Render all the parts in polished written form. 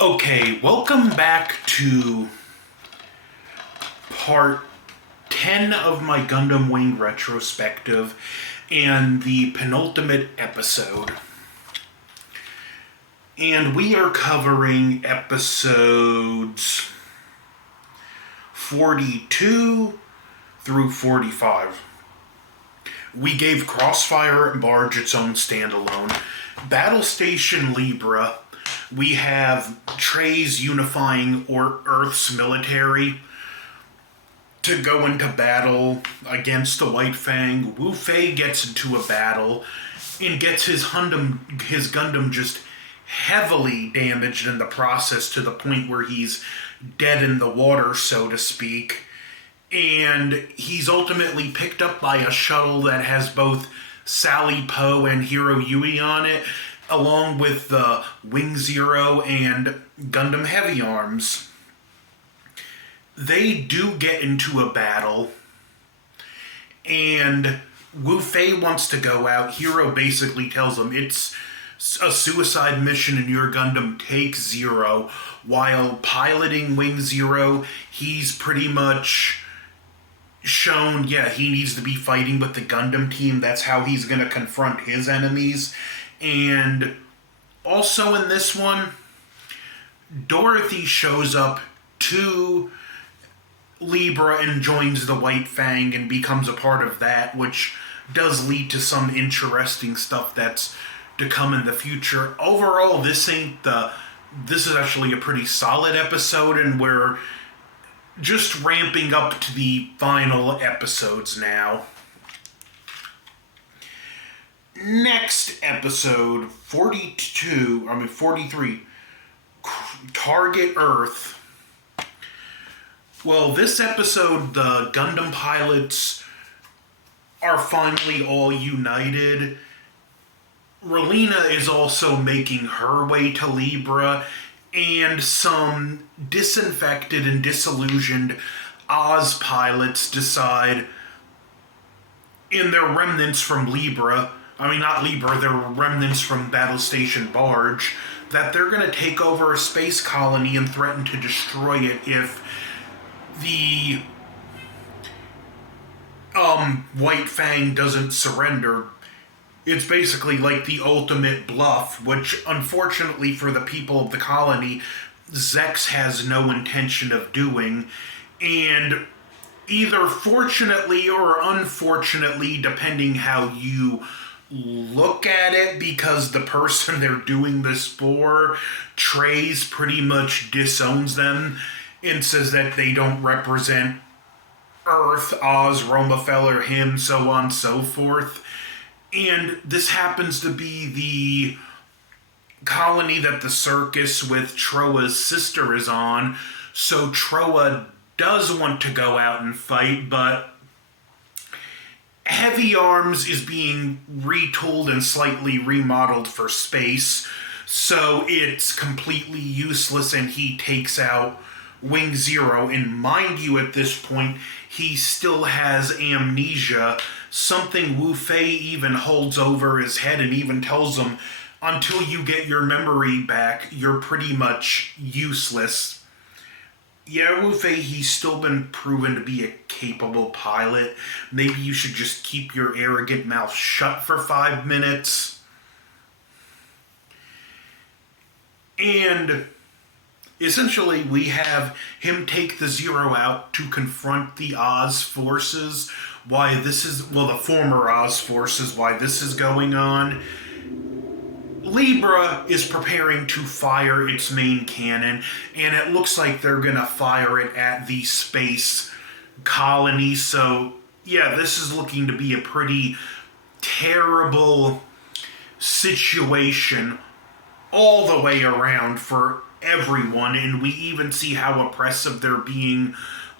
Okay, welcome back to part 10 of my Gundam Wing retrospective and the penultimate episode. And we are covering episodes 42 through 45. We gave Crossfire and Barge its own standalone. Battle Station Libra, we have Trey's unifying Earth's military to go into battle against the White Fang. Wu Fei gets into a battle and gets his Gundam just heavily damaged in the process to the point where he's dead in the water, so to speak. And he's ultimately picked up by a shuttle that has both Sally Poe and Hiro Yui on it, along with the Wing Zero and Gundam Heavy Arms. They do get into a battle, and Wu Fei wants to go out. Hiro basically tells him it's a suicide mission and your Gundam takes Zero. While piloting Wing Zero, he's pretty much shown, he needs to be fighting with the Gundam team. That's how he's going to confront his enemies. And also in this one, Dorothy shows up to Libra and joins the White Fang and becomes a part of that, which does lead to some interesting stuff that's to come in the future. Overall, this is actually a pretty solid episode, and we're just ramping up to the final episodes now. Next episode, 43, Target Earth. Well, this episode, the Gundam pilots are finally all united. Relina is also making her way to Libra, and some disinfected and disillusioned Oz pilots decide, in their remnants from their remnants from Battle Station Barge, that they're going to take over a space colony and threaten to destroy it if the White Fang doesn't surrender. It's basically like the ultimate bluff, which unfortunately for the people of the colony, Zex has no intention of doing. And either fortunately or unfortunately, depending how you look at it, because the person they're doing this for, Trey's, pretty much disowns them and says that they don't represent Earth, Oz, Romefeller, him, so on and so forth. And this happens to be the colony that the circus with Troa's sister is on, so Troa does want to go out and fight, but Heavy Arms is being retooled and slightly remodeled for space, so it's completely useless, and he takes out Wing Zero. And mind you, at this point, he still has amnesia, something Wu Fei even holds over his head and even tells him, until you get your memory back, you're pretty much useless. Yeah, Wu Fei, he's still been proven to be a capable pilot. Maybe you should just keep your arrogant mouth shut for 5 minutes. And essentially, we have him take the Zero out to confront the Oz forces. The former Oz forces, why this is going on. Libra is preparing to fire its main cannon, and it looks like they're going to fire it at the space colony. So, this is looking to be a pretty terrible situation all the way around for everyone, and we even see how oppressive they're being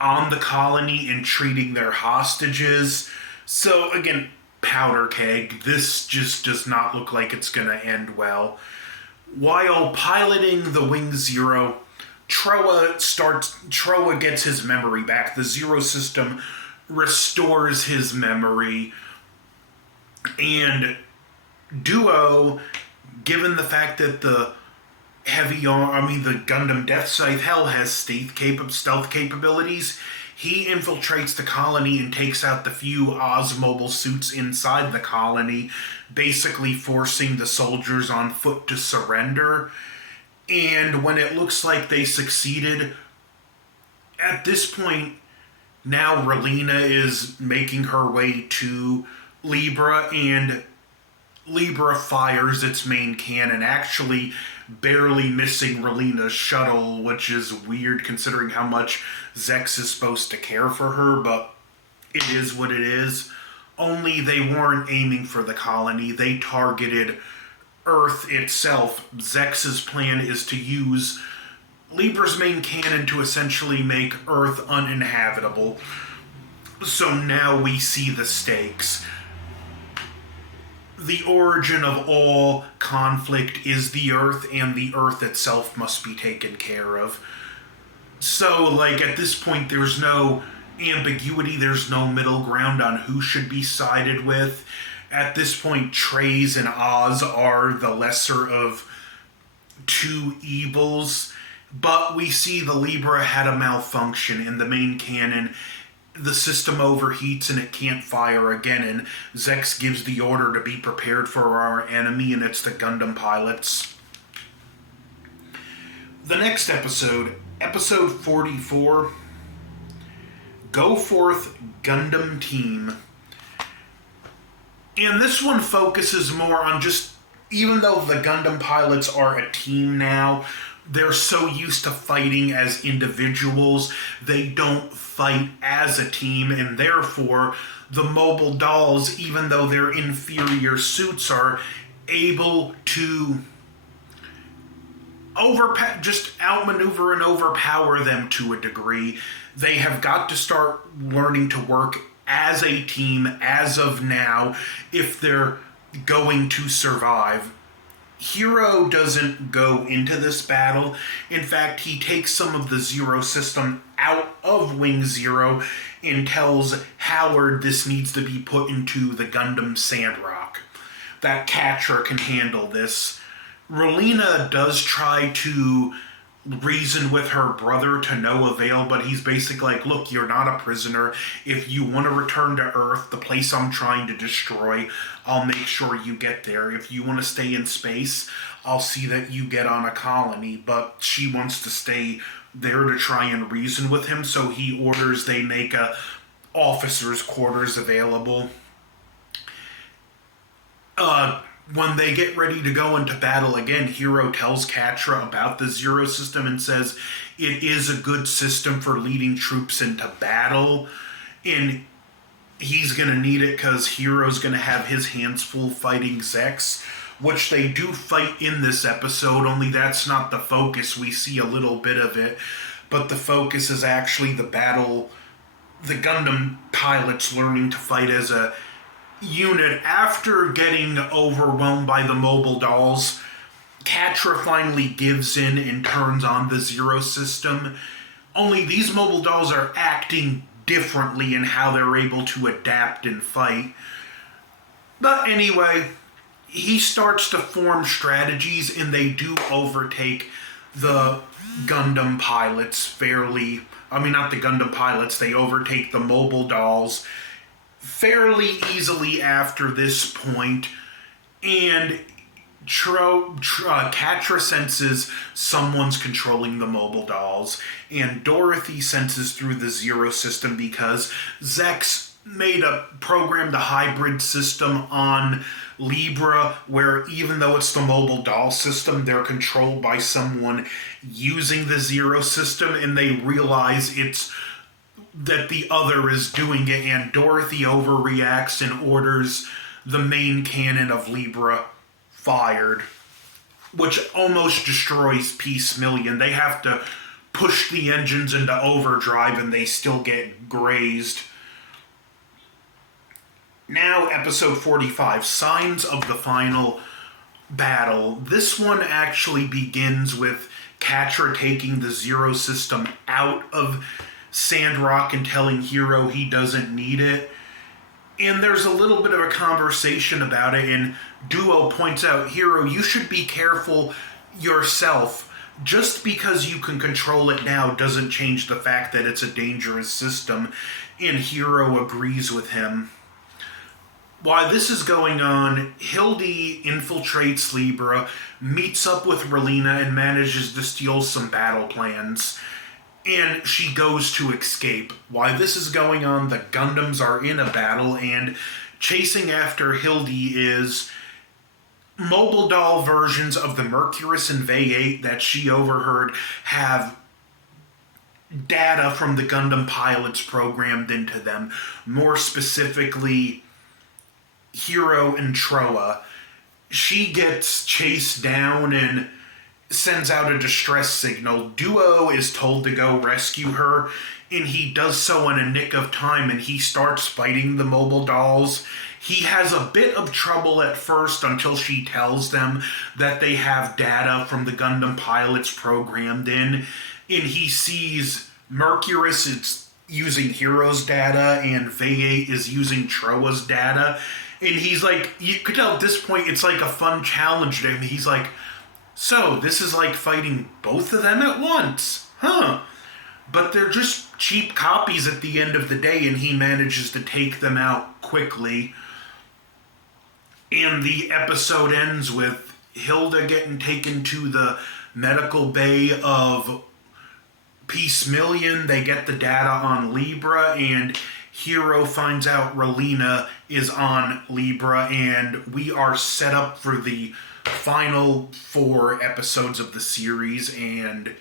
on the colony and treating their hostages. So, again, powder keg. This just does not look like it's going to end well. While piloting the Wing Zero, Troa gets his memory back. The Zero system restores his memory. And Duo, given the fact that the the Gundam Death Scythe Hell has stealth capabilities. He infiltrates the colony and takes out the few Oz mobile suits inside the colony, basically forcing the soldiers on foot to surrender. And when it looks like they succeeded, at this point, now Relina is making her way to Libra, and Libra fires its main cannon, actually barely missing Relina's shuttle, which is weird considering how much Zex is supposed to care for her, but it is what it is. Only they weren't aiming for the colony, they targeted Earth itself. Zex's plan is to use Libra's main cannon to essentially make Earth uninhabitable. So now we see the stakes. The origin of all conflict is the Earth, and the Earth itself must be taken care of. So, at this point, there's no ambiguity, there's no middle ground on who should be sided with. At this point, Treize and Oz are the lesser of two evils, but we see the Libra had a malfunction in the main cannon. The system overheats and it can't fire again, and Zex gives the order to be prepared for our enemy, and it's the Gundam pilots. The next episode, episode 44, Go Forth Gundam Team. And this one focuses more on just, even though the Gundam pilots are a team now, they're so used to fighting as individuals, they don't fight as a team, and therefore the mobile dolls, even though their inferior suits, are able to just outmaneuver and overpower them to a degree. They have got to start learning to work as a team as of now if they're going to survive. Hero doesn't go into this battle. In fact, he takes some of the Zero system out of Wing Zero and tells Howard this needs to be put into the Gundam Sandrock. That Catra can handle this. Relina does try to reason with her brother to no avail, but he's basically like, look, you're not a prisoner. If you want to return to Earth, the place I'm trying to destroy, I'll make sure you get there. If you want to stay in space, I'll see that you get on a colony. But she wants to stay there to try and reason with him, so he orders they make a officer's quarters available. When they get ready to go into battle again, Hero tells Catra about the Zero system and says it is a good system for leading troops into battle, and he's going to need it because Hero's going to have his hands full fighting Zex, which they do fight in this episode, only that's not the focus. We see a little bit of it, but the focus is actually the battle, the Gundam pilots learning to fight as a unit. After getting overwhelmed by the mobile dolls, Catra finally gives in and turns on the Zero system. Only these mobile dolls are acting differently in how they're able to adapt and fight. But anyway, he starts to form strategies, and they do overtake the Gundam pilots fairly. Not the Gundam pilots, they overtake the mobile dolls fairly easily after this point, and Catra senses someone's controlling the mobile dolls, and Dorothy senses through the Zero system because Zex programmed a hybrid system on Libra where even though it's the mobile doll system, they're controlled by someone using the Zero system, and they realize it's that the other is doing it, and Dorothy overreacts and orders the main cannon of Libra fired, which almost destroys Peace Million. They have to push the engines into overdrive and they still get grazed. Now, episode 45, Signs of the Final Battle. This one actually begins with Catra taking the Zero system out of Sandrock and telling Hero he doesn't need it. And there's a little bit of a conversation about it, and Duo points out, Hero, you should be careful. yourself. Just because you can control it now doesn't change the fact that it's a dangerous system, and Hiro agrees with him. While this is going on, Hildy infiltrates Libra, meets up with Relina, and manages to steal some battle plans. And she goes to escape. While this is going on, the Gundams are in a battle, and chasing after Hildy is mobile doll versions of the Mercurus and V8 that she overheard have data from the Gundam pilots programmed into them. More specifically, Hiro and Troa. She gets chased down and sends out a distress signal. Duo is told to go rescue her, and he does so in a nick of time, and he starts fighting the mobile dolls. He has a bit of trouble at first until she tells them that they have data from the Gundam pilots programmed in, and he sees Mercurus is using Hiro's data, and V8 is using Troa's data. And he's like, you could tell at this point it's like a fun challenge to him. He's like, so this is like fighting both of them at once, huh? But they're just cheap copies at the end of the day, and he manages to take them out quickly. And the episode ends with Hilda getting taken to the medical bay of Peace Million. They get the data on Libra, and Hiro finds out Relina is on Libra, and we are set up for the final 4 episodes of the series, and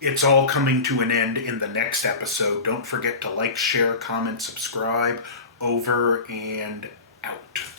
it's all coming to an end in the next episode. Don't forget to like, share, comment, subscribe. Over and out.